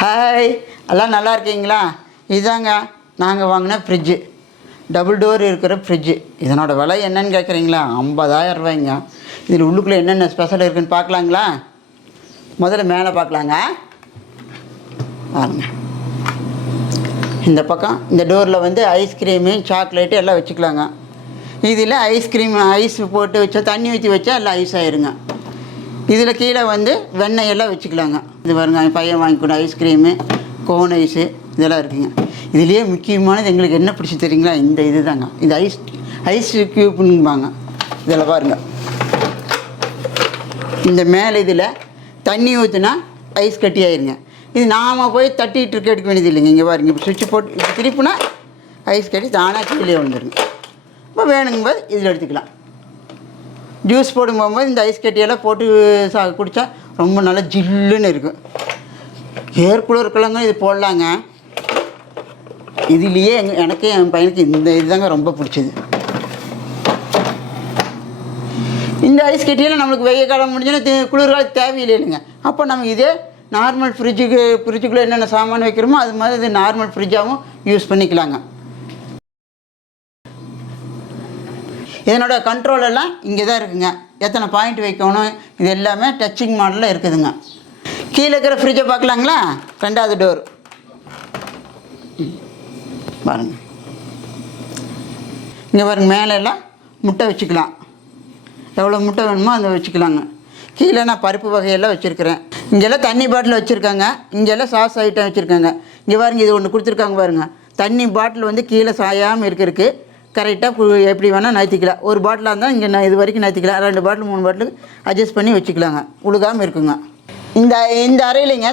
Hi, எல்லாம் நல்லா இருக்கீங்களா? இதாங்க நாங்கள் வாங்கின ஃப்ரிட்ஜு, டபுள் டோர் இருக்கிற ஃப்ரிட்ஜு. இதனோட விலை என்னன்னு கேட்குறீங்களா? 50,000 ரூபாய்ங்க. இதில் உள்ளுக்குள்ளே என்னென்ன ஸ்பெஷல் இருக்குதுன்னு பார்க்கலாங்களா? முதல்ல மேலே பார்க்கலாங்க. பாருங்க, இந்த பக்கம் இந்த டோரில் வந்து ஐஸ்கிரீமு, சாக்லேட்டு எல்லாம் வச்சுக்கலாங்க. இதில் ஐஸ் போட்டு வச்சா, தண்ணி ஊற்றி வச்சா எல்லாம் ஐஸ் ஆயிருங்க. இதில் கீழே வந்து வெண்ணெய் எல்லாம் வச்சுக்கலாங்க. இது பாருங்க, பையன் வாங்கி கொண்ட ஐஸ்கிரீமு, கோன் ஐஸு இதெல்லாம் இருக்குதுங்க. இதுலேயே முக்கியமானது எங்களுக்கு என்ன பிடிச்சி தெரியுங்களா? இந்த இது தாங்க, இது ஐஸ் க்யூப்னுபாங்க. இதில் பாருங்கள், இந்த மேலே இதில் தண்ணி ஊற்றுனா ஐஸ் கட்டி ஆயிருங்க. இது நாம் போய் தட்டிகிட்டு எடுக்க வேண்டியது இல்லைங்க. இங்கே பாருங்க, இப்போ சுவிட்சு போட்டு இப்போ திருப்பினா ஐஸ் கட்டி தானாக கீழே வந்துடுங்க. இப்போ வேணுங்கும்போது இதில் எடுத்துக்கலாம். ஜூஸ் போடும் போகும்போது இந்த ஐஸ் கட்டியெல்லாம் போட்டு குடித்தா ரொம்ப நல்லா ஜில்லுன்னு இருக்கும். ஏர் கூலருக்கெல்லாங்க இது போடலாங்க. இதுலேயே எனக்கு என் பையனுக்கு இந்த இதுதாங்க ரொம்ப பிடிச்சது. இந்த ஐஸ் கட்டியெல்லாம் நம்மளுக்கு வெய்ய காலம் முடிஞ்சுன்னா குளிர்காலம் தேவையில்லை இல்லைங்க. அப்போ நம்ம இதே நார்மல் ஃப்ரிட்ஜுக்குள்ளே என்னென்ன சாமான் வைக்கிறோமோ அது மாதிரி இது நார்மல் ஃப்ரிட்ஜாகவும் யூஸ் பண்ணிக்கலாங்க. இதனோட கண்ட்ரோல் எல்லாம் இங்கே தான் இருக்குதுங்க. எத்தனை பாயிண்ட் வைக்கணும் இது எல்லாமே டச்சிங் மாடலில் இருக்குதுங்க. கீழே இருக்கிற ஃப்ரிட்ஜை பார்க்கலாங்களா? 2வது டோர் பாருங்கள். இங்கே பாருங்கள், மேலே எல்லாம் முட்டை வச்சுக்கலாம். எவ்வளோ முட்டை வேணுமோ அதை வச்சுக்கலாங்க. கீழே நான் பருப்பு வகையெல்லாம் வச்சுருக்கிறேன். இங்கெல்லாம் தண்ணி பாட்டில் வச்சுருக்காங்க. இங்கெல்லாம் சாஸ் ஐட்டம் வச்சுருக்காங்க. இங்கே பாருங்கள், இது ஒன்று கொடுத்துருக்காங்க பாருங்கள். தண்ணி பாட்டில் வந்து கீழே சாயாமல் இருக்கிறதுக்கு கரெக்டாக எப்படி வேணால் நகர்த்திக்கலாம். ஒரு பாட்டிலாக இருந்தால் இங்கே நான் இது வரைக்கும் நகர்த்திக்கலாம். 2 பாட்டில் 3 பாட்டிலுக்கு அட்ஜஸ்ட் பண்ணி வச்சுக்கலாங்க. உழுகாமல் இருக்குங்க. இந்த அறையிலைங்க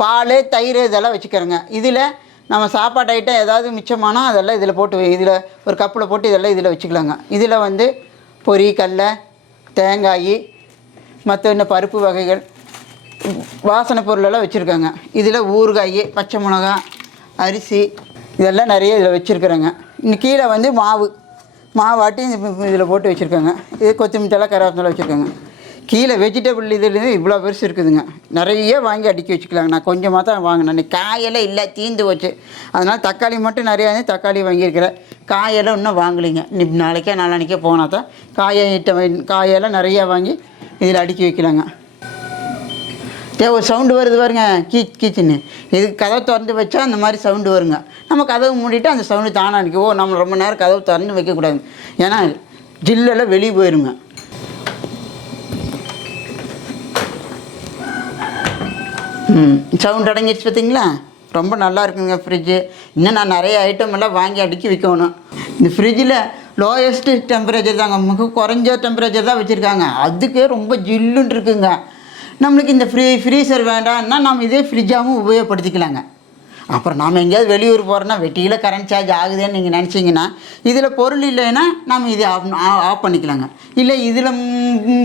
பால், தயிர் இதெல்லாம் வச்சுக்கிறேங்க. இதில் நம்ம சாப்பாடு ஐட்டம் ஏதாவது மிச்சமானால் அதெல்லாம் இதில் போட்டு இதில் ஒரு கப்பில் போட்டு இதெல்லாம் இதில் வச்சுக்கலாங்க. இதில் வந்து பொரி, கடலை, தேங்காய், மற்ற இன்னும் பருப்பு வகைகள், வாசனை பொருளெல்லாம் வச்சுருக்காங்க. இதில் ஊறுகாய், பச்சை மிளகா, அரிசி இதெல்லாம் நிறைய இதில் வச்சுருக்குறேங்க. இன்னும் கீழே வந்து மாவாட்டி இதில் போட்டு வச்சுருக்காங்க. இது கொத்தமல்லி, கருவேப்பிலை வச்சுருக்காங்க. கீழே வெஜிடபிள் இதில் இவ்வளோ பெருசு இருக்குதுங்க. நிறைய வாங்கி அடுக்கி வச்சுக்கலாங்க. நான் கொஞ்சமாக தான் வாங்கினேன். காயெல்லாம் இல்லை, தீந்து போச்சு. அதனால் தக்காளி மட்டும் நிறையா தக்காளி வாங்கியிருக்கிறேன். காயெல்லாம் இன்னும் வாங்கலைங்க. நாளைக்கே நாளானிக்கே போனால் தான் காயெல்லாம் நிறையா வாங்கி இதில் அடுக்கி வைக்கலாங்க. ஒரு சவுண்டு வருது பாருங்க, கீச்சுன்னு. இது கதவை திறந்து வச்சா அந்த மாதிரி சவுண்டு வருங்க. நம்ம கதவு மூடிட்டு அந்த சவுண்டு தானாக நிற்கும். நம்ம ரொம்ப நேரம் கதவு திறந்து வைக்கக்கூடாது, ஏன்னா ஜில்லெல்லாம் வெளியே போயிருங்க. சவுண்ட் அடங்கிடுச்சு பார்த்தீங்களா? ரொம்ப நல்லா இருக்குங்க ஃப்ரிட்ஜு. இன்னும் நான் நிறைய ஐட்டம் எல்லாம் வாங்கி அடுக்கி வைக்கணும். இந்த ஃப்ரிட்ஜில் லோயஸ்ட்டு டெம்பரேச்சர் தாங்க, மிக குறைஞ்ச டெம்பரேச்சர் தான் வச்சுருக்காங்க. அதுக்கே ரொம்ப ஜில்லுன்னு இருக்குங்க. நம்மளுக்கு இந்த ஃப்ரீசர் வேண்டாம்னா நம்ம இதே ஃப்ரிட்ஜாகவும் உபயோகப்படுத்திக்கலாங்க. அப்புறம் நாம் எங்கேயாவது வெளியூர் போகிறோன்னா வெட்டியில் கரண்ட் சார்ஜ் ஆகுதுன்னு நீங்கள் நினச்சிங்கன்னா இதில் பொருள் இல்லைன்னா நம்ம இதை ஆஃப் பண்ணிக்கலாங்க. இல்லை இதில்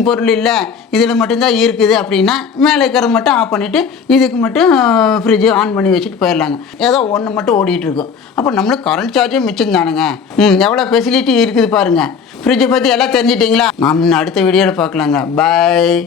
பொருள் இல்லை, இதில் மட்டும்தான் இருக்குது அப்படின்னா மேலே இருக்கிறத மட்டும் ஆஃப் பண்ணிவிட்டு இதுக்கு மட்டும் ஃப்ரிட்ஜு ஆன் பண்ணி வச்சுட்டு போயிடலாங்க. ஏதோ ஒன்று மட்டும் ஓடிட்டுருக்கும். அப்போ நம்மளுக்கு கரண்ட் சார்ஜும் மிச்சம் தானுங்க. எவ்வளோ ஃபெசிலிட்டி இருக்குது பாருங்கள். ஃப்ரிட்ஜை பற்றி எல்லாம் தெரிஞ்சிட்டிங்களா? நாம் அடுத்த வீடியோவில் பார்க்கலாங்க. பாய்.